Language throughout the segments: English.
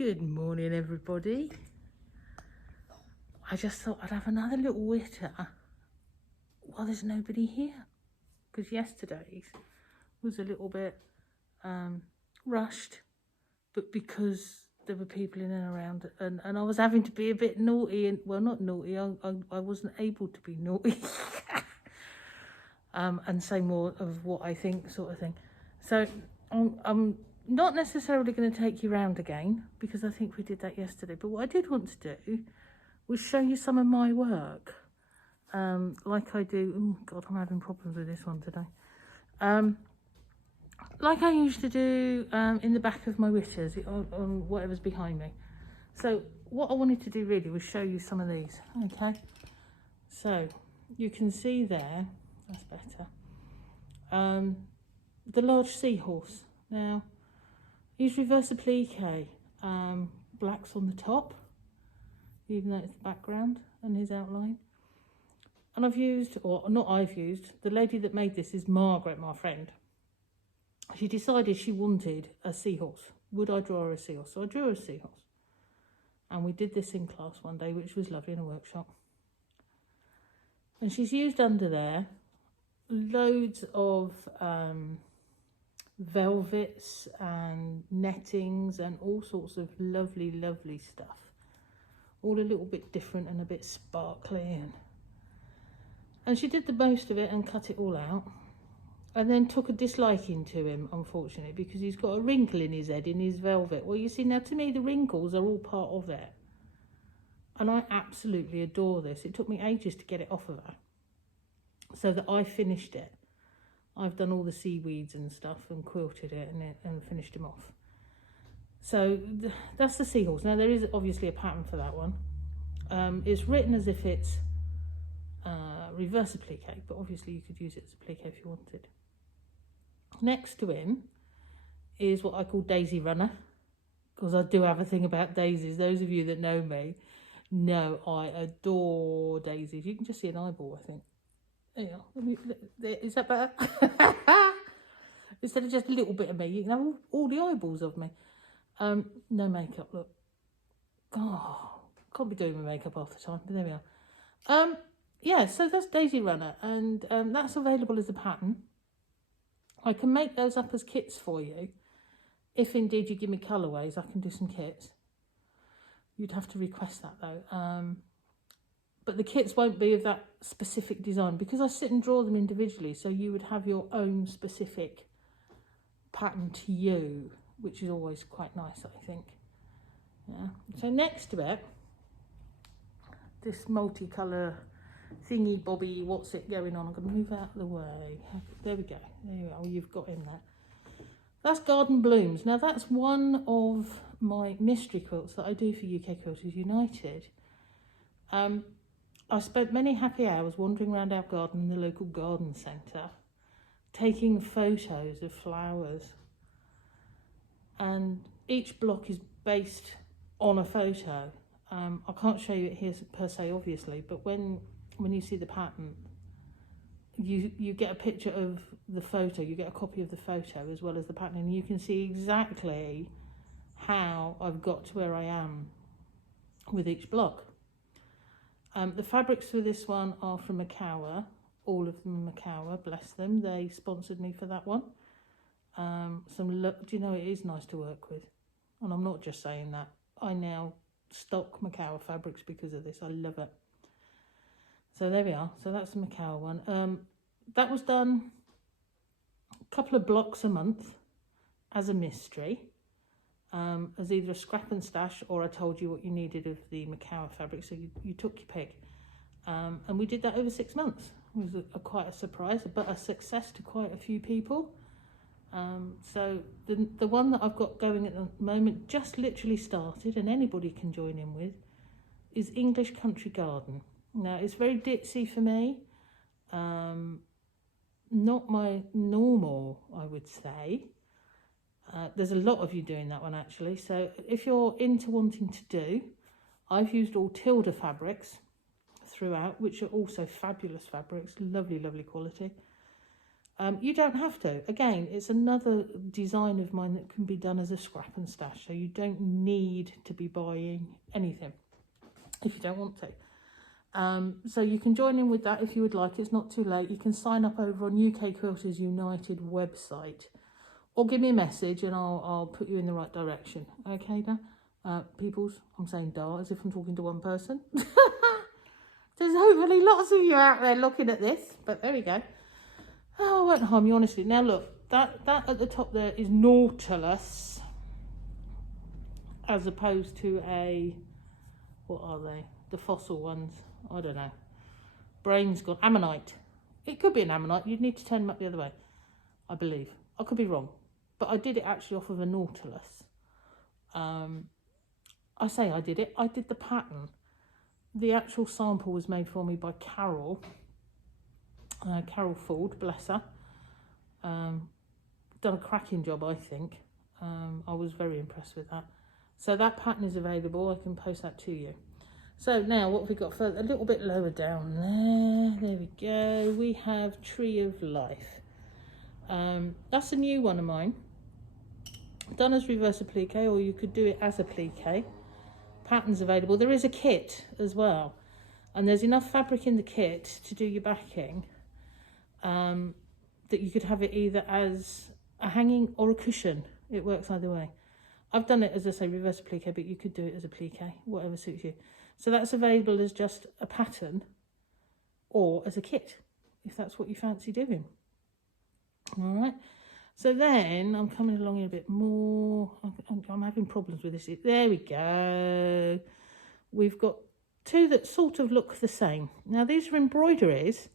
Good morning, everybody. I just thought I'd have another little witter while there's nobody here, because yesterday's was a little bit rushed, but because there were people in and around, and I was having to be a bit naughty, and well, not naughty, I wasn't able to be naughty and say more of what I think, sort of thing. So I'm not necessarily going to take you round again, because I think we did that yesterday, but what I did want to do was show you some of my work, like I do. Oh God, I'm having problems with this one today. Like I used to do in the back of my witters, on whatever's behind me. So what I wanted to do really was show you some of these. Okay, so you can see there, that's better, the large seahorse. Now he's reverse applique, black's on the top, even though it's the background and his outline. And I've used, or not I've used, the lady that made this is Margaret, my friend. She decided she wanted a seahorse. Would I draw her a seahorse? So I drew her a seahorse. And we did this in class one day, which was lovely, in a workshop. And she's used under there loads of velvets and nettings and all sorts of lovely, lovely stuff. All a little bit different and a bit sparkly, and she did the most of it and cut it all out, and then took a disliking to him, unfortunately, because he's got a wrinkle in his head in his velvet. Well, you see, now to me the wrinkles are all part of it, and I absolutely adore this. It took me ages to get it off of her, so that I finished it. I've done all the seaweeds and stuff and quilted it and finished him off. So that's the seahorse. Now there is obviously a pattern for that one. It's written as if it's reverse applique, but obviously you could use it as applique if you wanted. Next to him is what I call Daisy Runner, because I do have a thing about daisies. Those of you that know me know I adore daisies. You can just see an eyeball, I think. There you are. Is that better? Instead of just a little bit of me, you can have all the eyeballs of me. No makeup, look. Oh, can't be doing my makeup half the time, but there we are. Yeah, so that's Daisy Runner, and that's available as a pattern. I can make those up as kits for you. If indeed you give me colourways, I can do some kits. You'd have to request that though. But the kits won't be of that specific design, because I sit and draw them individually, so you would have your own specific pattern to you, which is always quite nice, I think. Yeah. So next to it, this multicolour thingy bobby, what's it going on? I'm going to move out of the way. There we go. There you are. You've got in there. That's Garden Blooms. Now that's one of my mystery quilts that I do for UK Quilters United. I spent many happy hours wandering around our garden in the local garden centre, taking photos of flowers. And each block is based on a photo. I can't show you it here per se, obviously, but when you see the pattern, you get a picture of the photo, you get a copy of the photo as well as the pattern, and you can see exactly how I've got to where I am with each block. The fabrics for this one are from Macawa, all of them are Macawa, bless them. They sponsored me for that one. Do you know, it is nice to work with, and I'm not just saying that. I now stock Macawa fabrics because of this. I love it. So there we are. So that's the Macawa one. That was done a couple of blocks a month as a mystery, as either a scrap and stash, or I told you what you needed of the Macawa fabric, so you took your pick. And we did that over 6 months. It was quite a surprise, but a success to quite a few people. So the one that I've got going at the moment, just literally started, and anybody can join in with, is English Country Garden. Now it's very ditzy for me, not my normal, I would say. There's a lot of you doing that one actually, so if you're into wanting to do, I've used all Tilda fabrics throughout, which are also fabulous fabrics, lovely, lovely quality. You don't have to. Again, it's another design of mine that can be done as a scrap and stash. So you don't need to be buying anything if you don't want to. So you can join in with that if you would like. It's not too late. You can sign up over on UK Quilters United website, or give me a message and I'll put you in the right direction. Okay, Dan? Peoples, I'm saying da as if I'm talking to one person. There's hopefully lots of you out there looking at this, but there we go. Oh, I won't harm you, honestly. Now look, that at the top there is Nautilus, as opposed to a, what are they? The fossil ones. I don't know. Brain's gone. Ammonite. It could be an ammonite. You'd need to turn them up the other way, I believe. I could be wrong. But I did it actually off of a Nautilus. I say I did it. I did the pattern. The actual sample was made for me by Carol. Carol Ford, bless her. Done a cracking job, I think. I was very impressed with that. So that pattern is available. I can post that to you. So now what have we got further? A little bit lower down there. There we go. We have Tree of Life. That's a new one of mine. Done as reverse applique, or you could do it as applique. Patterns available. There is a kit as well. And there's enough fabric in the kit to do your backing. That you could have it either as a hanging or a cushion. It works either way. I've done it, as I say, reverse applique, but you could do it as applique, whatever suits you. So that's available as just a pattern or as a kit, if that's what you fancy doing. All right. So then I'm coming along in a bit more. I'm having problems with this. There we go. We've got two that sort of look the same. Now these are embroideries.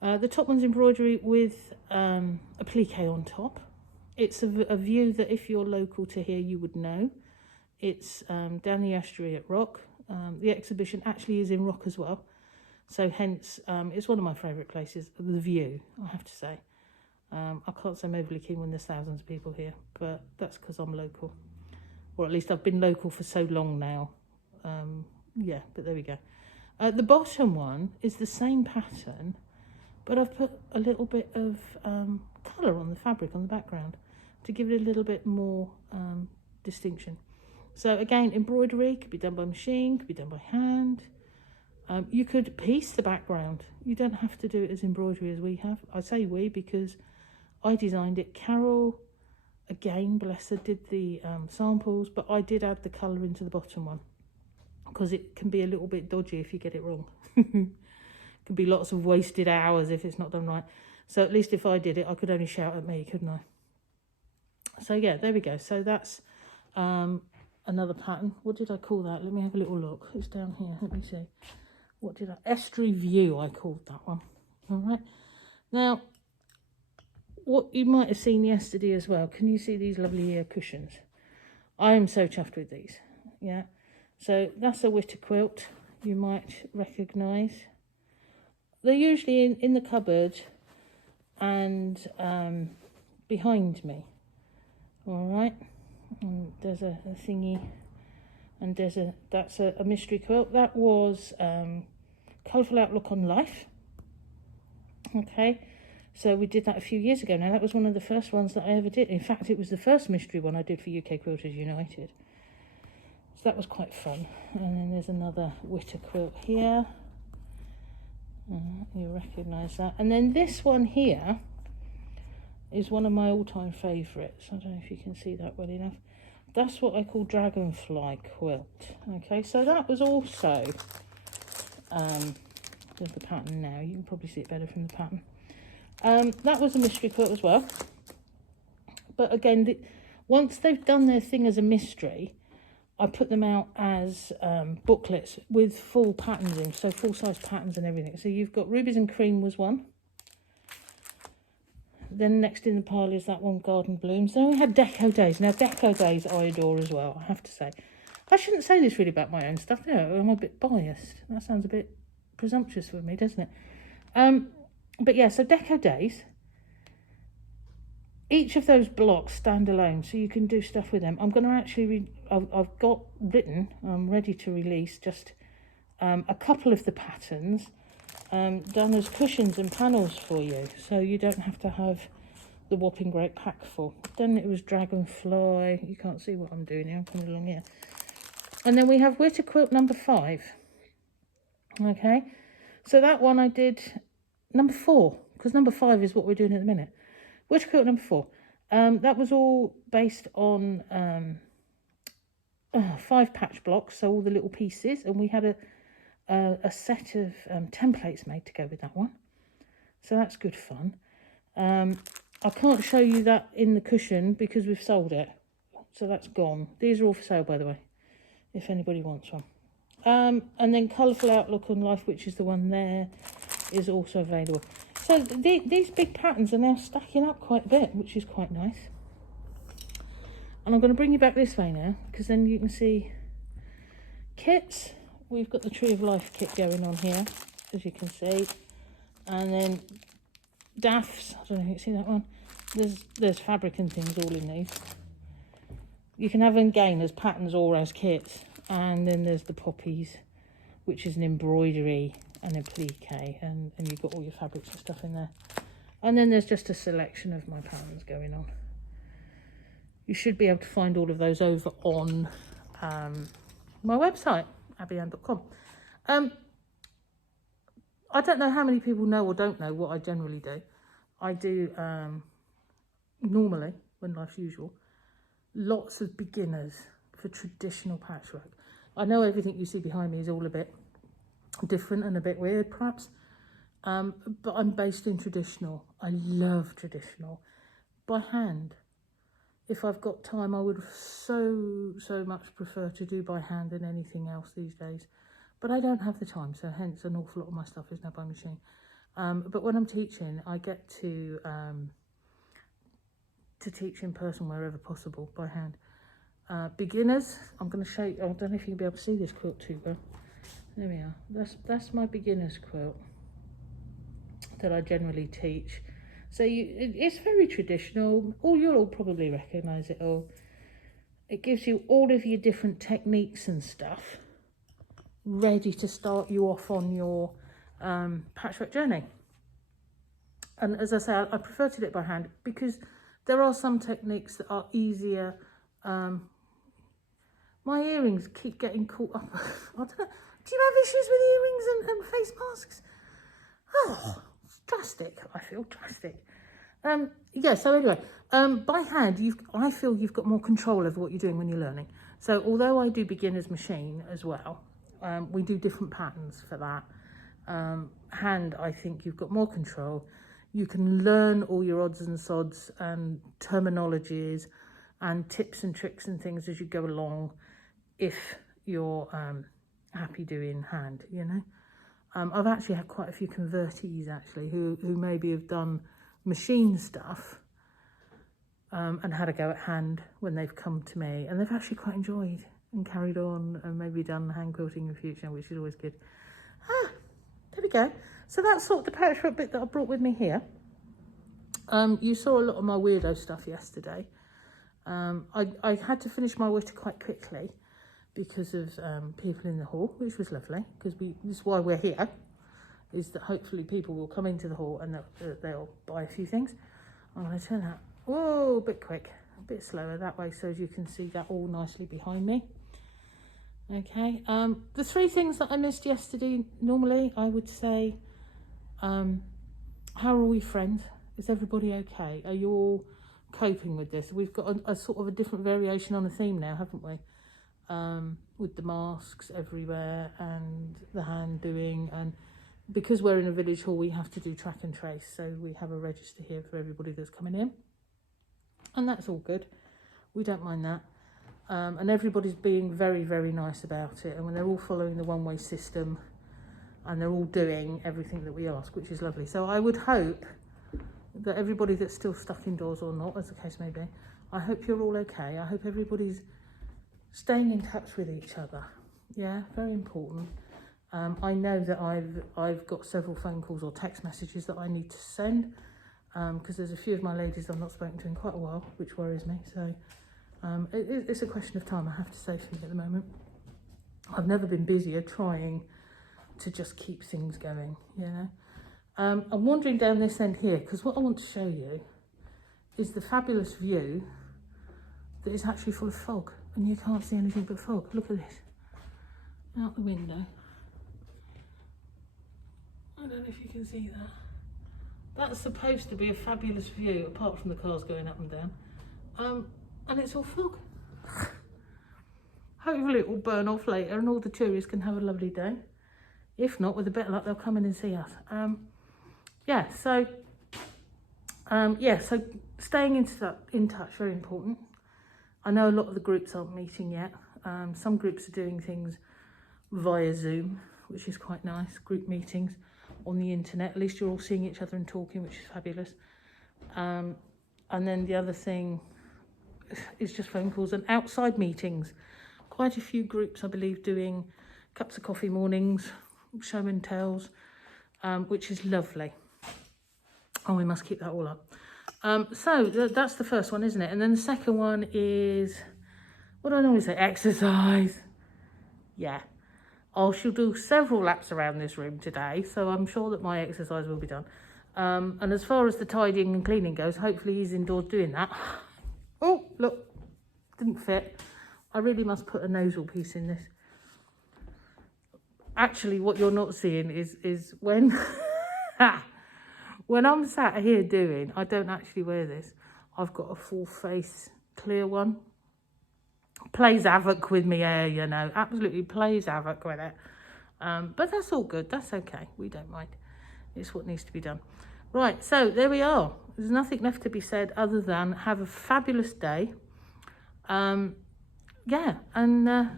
The top one's embroidery with applique on top. It's a view that if you're local to here, you would know. It's down the estuary at Rock. The exhibition actually is in Rock as well. So hence, it's one of my favourite places, the view, I have to say. I can't say I'm overly keen when there's thousands of people here, but that's because I'm local. Or at least I've been local for so long now. Yeah, but there we go. The bottom one is the same pattern, but I've put a little bit of colour on the fabric on the background to give it a little bit more distinction. So again, embroidery could be done by machine, could be done by hand. You could piece the background. You don't have to do it as embroidery as we have. I say we because I designed it. Carol, again, bless her, did the samples, but I did add the colour into the bottom one because it can be a little bit dodgy if you get it wrong. Could be lots of wasted hours if it's not done right. So at least if I did it, I could only shout at me, couldn't I? So yeah, there we go. So that's another pattern. What did I call that? Let me have a little look. It's down here. Let me see. What did I... Estuary View, I called that one. All right. Now, what you might have seen yesterday as well. Can you see these lovely ear cushions? I am so chuffed with these. Yeah. So that's a Witter quilt you might recognise. They're usually in the cupboard and behind me. All right. And there's a thingy, and that's a mystery quilt. That was Colourful Outlook on Life. Okay, so we did that a few years ago now. That was one of the first ones that I ever did. In fact, it was the first mystery one I did for UK Quilters United. So that was quite fun. And then there's another Witter quilt here. You recognise that. And then this one here is one of my all-time favourites. I don't know if you can see that well enough. That's what I call Dragonfly quilt. Okay, so that was also there's the pattern now. You can probably see it better from the pattern. That was a mystery quilt as well. But again, once they've done their thing as a mystery, I put them out as booklets with full patterns in, so full-size patterns and everything. So you've got Rubies and Cream was one. Then next in the pile is that one, Garden Blooms. Then we had Deco Days. Now, Deco Days I adore as well, I have to say. I shouldn't say this really about my own stuff. No, I'm a bit biased. That sounds a bit presumptuous for me, doesn't it? But yeah, so Deco Days. Each of those blocks stand alone, so you can do stuff with them. I'm going to actually, I've got written, I'm ready to release just a couple of the patterns done as cushions and panels for you, so you don't have to have the whopping great pack full. Then it was dragonfly. You can't see what I'm doing here. I'm coming along here. And then we have Witter quilt number 5. Okay, so that one I did number 4, because number 5 is what we're doing at the minute. Witter quilt number 4. That was all based on 5 patch blocks, so all the little pieces, and we had a set of templates made to go with that one, so that's good fun. I can't show you that in the cushion because we've sold it, so that's gone. These are all for sale, by the way, if anybody wants one. And then Colourful Outlook on Life, which is the one there, is also available. So these big patterns are now stacking up quite a bit, which is quite nice. And I'm going to bring you back this way now, because then you can see kits. We've got the Tree of Life kit going on here, as you can see. And then Daffs, I don't know if you can see that one. There's fabric and things all in these. You can have them again as patterns or as kits. And then there's the poppies, which is an embroidery and a plique, and you've got all your fabrics and stuff in there. And then there's just a selection of my patterns going on. You should be able to find all of those over on my website, abbyann.com. I don't know how many people know or don't know what I generally do. I do, normally, when life's usual, lots of beginners for traditional patchwork. I know everything you see behind me is all a bit different and a bit weird, perhaps, but I'm based in traditional. I love traditional. By hand. If I've got time, I would so much prefer to do by hand than anything else these days. But I don't have the time, so hence an awful lot of my stuff is now by machine. But when I'm teaching, I get to teach in person wherever possible by hand. Beginners, I'm going to show you. I don't know if you can be able to see this quilt too well. There we are. That's my beginner's quilt that I generally teach. So it's very traditional. You'll all probably recognise it all. It gives you all of your different techniques and stuff ready to start you off on your patchwork journey. And as I say, I prefer to do it by hand because there are some techniques that are easier. My earrings keep getting caught up. I don't know. Do you have issues with earrings and face masks? Oh, it's drastic. I feel drastic. Yeah, so anyway, by hand, I feel you've got more control over what you're doing when you're learning. So although I do beginner's machine as well, we do different patterns for that. Hand, I think you've got more control. You can learn all your odds and sods and terminologies and tips and tricks and things as you go along if you're happy doing hand, you know. I've actually had quite a few convertees actually who maybe have done machine stuff and had a go at hand when they've come to me, and they've actually quite enjoyed and carried on and maybe done hand quilting in the future, which is always good. There we go. So that's sort of the patchwork bit that I brought with me here. You saw a lot of my weirdo stuff yesterday. I had to finish my witter quite quickly because of people in the hall, which was lovely, because this is why we're here, is that hopefully people will come into the hall and they'll buy a few things. I'm going to turn that, whoa, a bit quick, a bit slower that way, so as you can see that all nicely behind me. Okay, the 3 things that I missed yesterday, normally I would say, how are we friends? Is everybody okay? Are you all coping with this? We've got a sort of a different variation on a theme now, haven't we? With the masks everywhere and the hand doing, and because we're in a village hall, we have to do track and trace, so we have a register here for everybody that's coming in, and that's all good. We don't mind that. And everybody's being very nice about it, and when they're all following the one-way system and they're all doing everything that we ask, which is lovely. So I would hope that everybody that's still stuck indoors or not, as the case may be, I hope you're all okay. I hope everybody's staying in touch with each other. Yeah, very important. I know that I've got several phone calls or text messages that I need to send because there's a few of my ladies I've not spoken to in quite a while, which worries me. So it's a question of time, I have to say, for me at the moment. I've never been busier trying to just keep things going, you know. I'm wandering down this end here because what I want to show you is the fabulous view that is actually full of fog, and you can't see anything but fog. Look at this, out the window. I don't know if you can see that. That's supposed to be a fabulous view, apart from the cars going up and down. And it's all fog. Hopefully it will burn off later and all the tourists can have a lovely day. If not, with a bit of luck, they'll come in and see us. So staying in touch, very important. I know a lot of the groups aren't meeting yet. Some groups are doing things via Zoom, which is quite nice, group meetings on the internet. At least you're all seeing each other and talking, which is fabulous. And then the other thing is just phone calls and outside meetings. Quite a few groups, I believe, doing cups of coffee mornings, show and tells, which is lovely. Oh, we must keep that all up. So that's the first one, isn't it? And then the second one is, what do I normally say? Exercise. Yeah. I shall do several laps around this room today, so I'm sure that my exercise will be done. And as far as the tidying and cleaning goes, hopefully he's indoors doing that. Oh, look, didn't fit. I really must put a nasal piece in this. Actually, what you're not seeing is when when I'm sat here doing, I don't actually wear this. I've got a full face clear one. Plays havoc with me hair, you know, absolutely plays havoc with it. But that's all good, that's okay, we don't mind. It's what needs to be done. Right, so there we are. There's nothing left to be said other than have a fabulous day. Yeah, and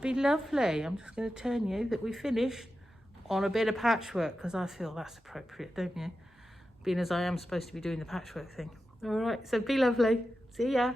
be lovely. I'm just going to turn you that we finished on a bit of patchwork because I feel that's appropriate, don't you? Being as I am supposed to be doing the patchwork thing. All right, so be lovely. See ya.